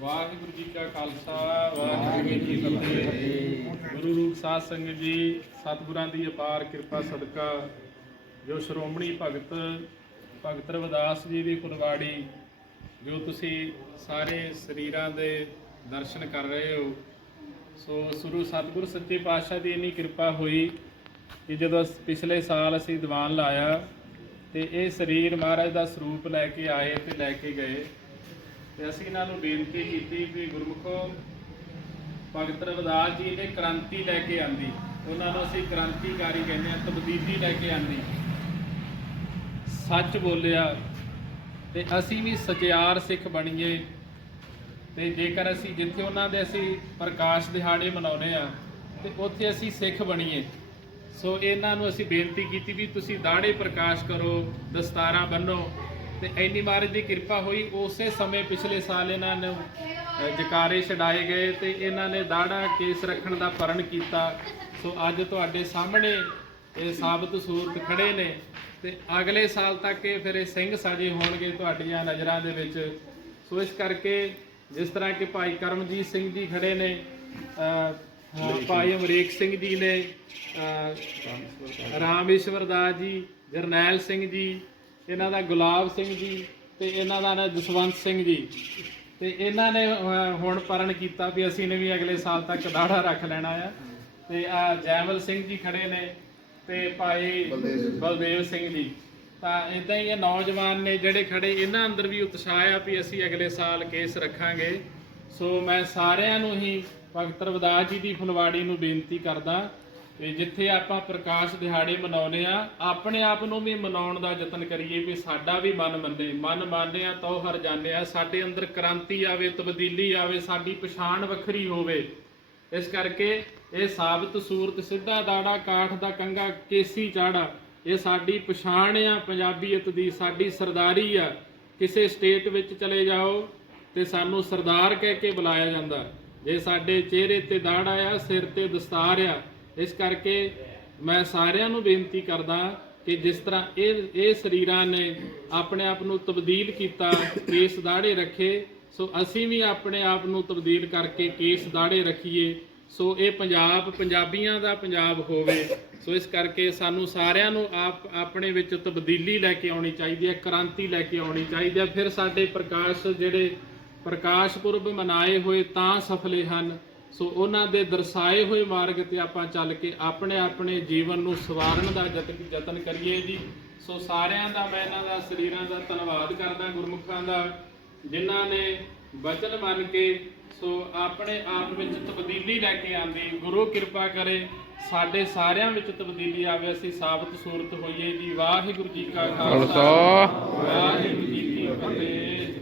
ਵਾਹਿਗੁਰੂ ਜੀ ਕਾ ਖਾਲਸਾ, ਵਾਹਿਗੁਰੂ ਜੀ ਕੀ ਫਤਿਹ। ਗੁਰੂ ਰੂਪ ਸਾਧ ਸੰਗਤ ਜੀ, ਸਤਿਗੁਰਾਂ ਦੀ ਅਪਾਰ ਕਿਰਪਾ ਸਦਕਾ, ਜੋ ਸ਼੍ਰੋਮਣੀ ਭਗਤ ਭਗਤ ਰਵਿਦਾਸ ਜੀ ਦੀ ਕੁਰਬਾੜੀ ਜੋ ਤੁਸੀਂ ਸਾਰੇ ਸਰੀਰਾਂ ਦੇ ਦਰਸ਼ਨ ਕਰ ਰਹੇ ਹੋ, ਸੋ ਸ੍ਰੀ ਸਤਿਗੁਰ ਸੱਚੇ ਪਾਤਸ਼ਾਹ ਦੀ ਇੰਨੀ ਕਿਰਪਾ ਹੋਈ ਕਿ ਜਦੋਂ ਅਸ- ਪਿਛਲੇ ਸਾਲ ਅਸੀਂ ਦੀਵਾਨ ਲਾਇਆ ਤੇ ਇਹ ਸਰੀਰ ਮਹਾਰਾਜ ਦਾ ਸਰੂਪ ਲੈ ਕੇ ਆਏ ਤੇ ਲੈ ਕੇ ਗਏ। ਤੇ ਅਸੀਂ ਇਹਨਾਂ ਨੂੰ ਬੇਨਤੀ ਕੀਤੀ ਵੀ ਗੁਰਮੁਖੋ, ਭਗਤ ਰਵਿਦਾਸ ਜੀ ਨੇ ਕ੍ਰਾਂਤੀ ਲੈ ਕੇ ਆਂਦੀ। ਉਹਨਾਂ ਨੂੰ ਅਸੀਂ ਕ੍ਰਾਂਤੀਕਾਰੀ ਕਹਿੰਦੇ ਆ ਤਬਦੀਲੀ ਲੈ ਕੇ ਆਂਦੀ। ਸੱਚ ਬੋਲਿਆ ਤੇ ਅਸੀਂ ਵੀ ਸਚਿਆਰ ਸਿੱਖ ਬਣੀਏ। ਤੇ ਜੇਕਰ ਅਸੀਂ ਜਿੱਥੇ ਉਹਨਾਂ ਦੇ ਅਸੀਂ ਪ੍ਰਕਾਸ਼ ਦਿਹਾੜੇ ਮਨਾਉਨੇ ਆ ਤੇ ਉੱਥੇ ਅਸੀਂ ਸਿੱਖ ਬਣੀਏ। ਸੋ ਇਹਨਾਂ ਨੂੰ ਅਸੀਂ ਬੇਨਤੀ ਕੀਤੀ ਵੀ ਤੁਸੀਂ ਦਾੜੇ ਪ੍ਰਕਾਸ਼ ਕਰੋ, ਦਸਤਾਰਾਂ ਬੰਨੋ। ਤੇ ਐਨੀ ਮਹਾਰਾਜ ਦੀ ਕਿਰਪਾ ਹੋਈ, ਉਸੇ ਸਮੇਂ ਪਿਛਲੇ ਸਾਲ ਇਹਨਾਂ ਨੂੰ ਜਕਾਰੇ ਛਡਾਏ ਗਏ ਤੇ ਇਹਨਾਂ ਨੇ ਦਾੜਾ ਕੇਸ ਰੱਖਣ ਦਾ ਪਰਨ ਕੀਤਾ। ਸੋ ਅੱਜ ਤੁਹਾਡੇ ਸਾਹਮਣੇ ਇਹ ਸਾਬਤ ਸੂਰਤ ਖੜੇ ਨੇ ਤੇ ਅਗਲੇ ਸਾਲ ਤੱਕ ਇਹ ਫਿਰ ਇਹ ਸਿੰਘ ਸਾਜੇ ਹੋਣਗੇ ਤੁਹਾਡੀਆਂ ਨਜ਼ਰਾਂ ਦੇ ਵਿੱਚ। ਸੋ ਇਸ ਕਰਕੇ ਜਿਸ ਤਰ੍ਹਾਂ ਕਿ ਭਾਈ ਕਰਮਜੀਤ ਸਿੰਘ ਜੀ ਖੜੇ ਨੇ ਭਾਈ ਅਮਰੀਕ ਸਿੰਘ ਜੀ ਨੇ ਰਾਮੇਸ਼ਵਰ ਦਾਸ ਜੀ, ਜਰਨੈਲ ਸਿੰਘ ਜੀ ਇਹਨਾਂ ਦਾ ਗੁਲਾਬ ਸਿੰਘ ਜੀ ਤੇ ਇਹਨਾਂ ਦਾ ਨਾਂ ਜਸਵੰਤ ਸਿੰਘ ਜੀ। ਤੇ ਇਹਨਾਂ ਨੇ ਹੁਣ ਪਰਨ ਕੀਤਾ ਵੀ ਅਸੀਂ ਨੇ ਵੀ ਅਗਲੇ ਸਾਲ ਤੱਕ ਦਾੜਾ ਰੱਖ ਲੈਣਾ ਆ। ਤੇ ਆ ਜੈਮਲ ਸਿੰਘ ਜੀ ਖੜੇ ਨੇ ਤੇ ਭਾਈ ਬਲਦੇਵ ਸਿੰਘ। ਜੀ। ਤਾਂ ਇਦਾਂ ਹੀ ਇਹ ਨੌਜਵਾਨ ਨੇ ਜਿਹੜੇ ਖੜੇ ਇਹਨਾਂ ਅੰਦਰ ਵੀ ਉਤਸ਼ਾਹ ਆ ਵੀ ਅਸੀਂ ਅਗਲੇ ਸਾਲ ਕੇਸ ਰੱਖਾਂਗੇ। ਸੋ ਮੈਂ ਸਾਰਿਆਂ ਨੂੰ ਹੀ ਭਗਤ ਰਵਿਦਾਸ ਜੀ ਦੀ ਫੁਲਵਾੜੀ ਨੂੰ ਬੇਨਤੀ ਕਰਦਾ ਤੇ ਜਿੱਥੇ ਆਪਾਂ ਪ੍ਰਕਾਸ਼ ਦਿਹਾੜੇ ਮਨਾਉਨੇ ਆ ਆਪਣੇ ਆਪ ਨੂੰ ਵੀ ਮਨਾਉਣ ਦਾ ਯਤਨ ਕਰੀਏ ਵੀ ਸਾਡਾ ਵੀ ਮਨ ਮੰਨੇ। ਮਨ ਮੰਨੇ ਆ ਤਾਂ ਹਰ ਜਾਂਦੇ ਆ ਸਾਡੇ ਅੰਦਰ ਕ੍ਰਾਂਤੀ ਆਵੇ, ਤਬਦੀਲੀ ਆਵੇ, ਸਾਡੀ ਪਛਾਣ ਵੱਖਰੀ ਹੋਵੇ। ਇਸ ਕਰਕੇ ਇਹ ਸਾਬਤ ਸੂਰਤ, ਸਿੱਧਾ ਦਾੜਾ, ਕਾਠ ਦਾ ਕੰਗਾ, ਕੇਸੀ ਚਾੜਾ, ਇਹ ਸਾਡੀ ਪਛਾਣ ਆ, ਪੰਜਾਬੀਅਤ ਦੀ। ਸਾਡੀ ਸਰਦਾਰੀ ਆ। ਕਿਸੇ ਸਟੇਟ ਵਿੱਚ ਚਲੇ ਜਾਓ ਤੇ ਸਾਨੂੰ ਸਰਦਾਰ ਕਹਿ ਕੇ ਬੁਲਾਇਆ ਜਾਂਦਾ। ਜੇ ਸਾਡੇ ਚਿਹਰੇ ਤੇ ਦਾੜਾ ਆ, ਸਿਰ ਤੇ ਦਸਤਾਰ ਆ ਇਸ ਕਰਕੇ ਮੈਂ ਸਾਰਿਆਂ ਨੂੰ ਬੇਨਤੀ ਕਰਦਾ ਕਿ ਜਿਸ ਤਰ੍ਹਾਂ ਇਹ ਇਹ ਸਰੀਰਾਂ ਨੇ ਆਪਣੇ ਆਪ ਨੂੰ ਤਬਦੀਲ ਕੀਤਾ, ਕੇਸ ਦਾੜੇ ਰੱਖੇ, ਸੋ ਅਸੀਂ ਵੀ ਆਪਣੇ ਆਪ ਨੂੰ ਤਬਦੀਲ ਕਰਕੇ ਕੇਸ ਦਾੜੇ ਰੱਖੀਏ। ਸੋ ਇਹ ਪੰਜਾਬ, ਪੰਜਾਬੀਆਂ ਦਾ ਪੰਜਾਬ ਹੋਵੇ। ਸੋ ਇਸ ਕਰਕੇ ਸਾਨੂੰ ਸਾਰਿਆਂ ਨੂੰ ਆਪ, ਆਪਣੇ ਵਿੱਚ ਤਬਦੀਲੀ ਲੈ ਕੇ ਆਉਣੀ ਚਾਹੀਦੀ ਹੈ, ਕ੍ਰਾਂਤੀ ਲੈ ਕੇ ਆਉਣੀ ਚਾਹੀਦੀ ਹੈ। ਫਿਰ ਸਾਡੇ ਪ੍ਰਕਾਸ਼ ਜਿਹੜੇ ਪ੍ਰਕਾਸ਼ ਪੁਰਬ ਮਨਾਏ ਹੋਏ ਤਾਂ ਸਫਲੇ ਹਨ। ਸੋ ਉਹਨਾਂ ਦੇ ਦਰਸਾਏ ਹੋਏ ਮਾਰਗ ਤੇ ਆਪਾਂ ਚੱਲ ਕੇ ਆਪਣੇ ਆਪਣੇ ਜੀਵਨ ਨੂੰ ਸਵਾਰਨ ਦਾ ਯਤਨ ਕਰੀਏ ਜੀ। ਸੋ ਸਾਰਿਆਂ ਦਾ ਮੈਂ ਇਹਨਾਂ ਦਾ ਸਰੀਰਾਂ ਦਾ ਧੰਨਵਾਦ ਕਰਦਾ ਗੁਰਮੁਖਾਂ ਦਾ ਜਿਨ੍ਹਾਂ ਨੇ ਬਚਨ ਮੰਨ ਕੇ ਸੋ ਆਪਣੇ ਆਪ ਵਿੱਚ ਤਬਦੀਲੀ ਲੈ ਕੇ ਆਂਦੀ। ਗੁਰੂ ਕਿਰਪਾ ਕਰੇ ਸਾਡੇ ਸਾਰਿਆਂ ਵਿੱਚ ਤਬਦੀਲੀ ਆਵੇ ਅਸੀਂ ਸਾਬਤ ਸੂਰਤ ਹੋਈਏ ਜੀ। ਵਾਹਿਗੁਰੂ ਜੀ ਕਾ ਖਾਲਸਾ। ਵਾਹਿਗੁਰੂ ਜੀ ਕੀ ਫਤਿਹ।